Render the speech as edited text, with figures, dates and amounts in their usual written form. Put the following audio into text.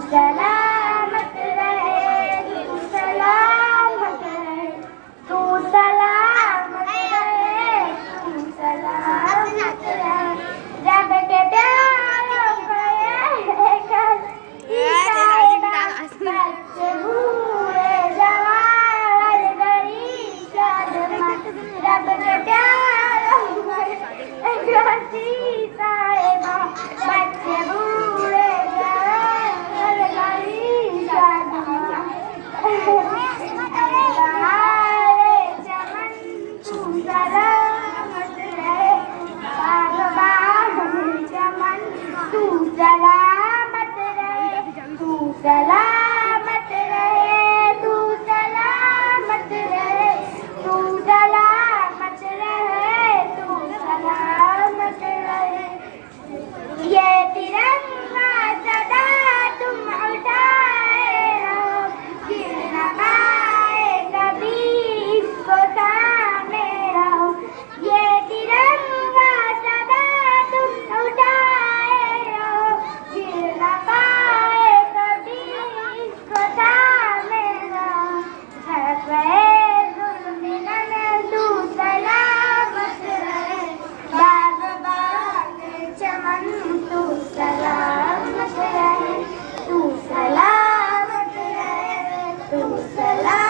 सलामत रहे, तू सलामत रहे, तू सलामत रहे, तू सलामत रहे। रब के प्यारों को ये कर बच्चे बूढ़े जवान गरीब शादमाद, रब के प्यारों को ये साहिबा, बच्चे बूढ़े जवान गरीब शादमाद। बहारे चमन तू सलामत रहे, बागबान चमन तू सलामत रहे, तू सलामत रहे, तू सलामत रहे, तू सलामत रहे, तू सलामत रहे। ये तिरंगा सदा तुम उठाए रहो, गिर न पाए कभी इसको थामे रहो। ये तिरंगा सदा तुम उठाए रहो, गिर न पाए कभी इसको थामे रहो। झड़क रहे जुल्म तू सलामत रहे, बागबान चमन तू सलामत रहे, तू सलामत रहे, तू सलामत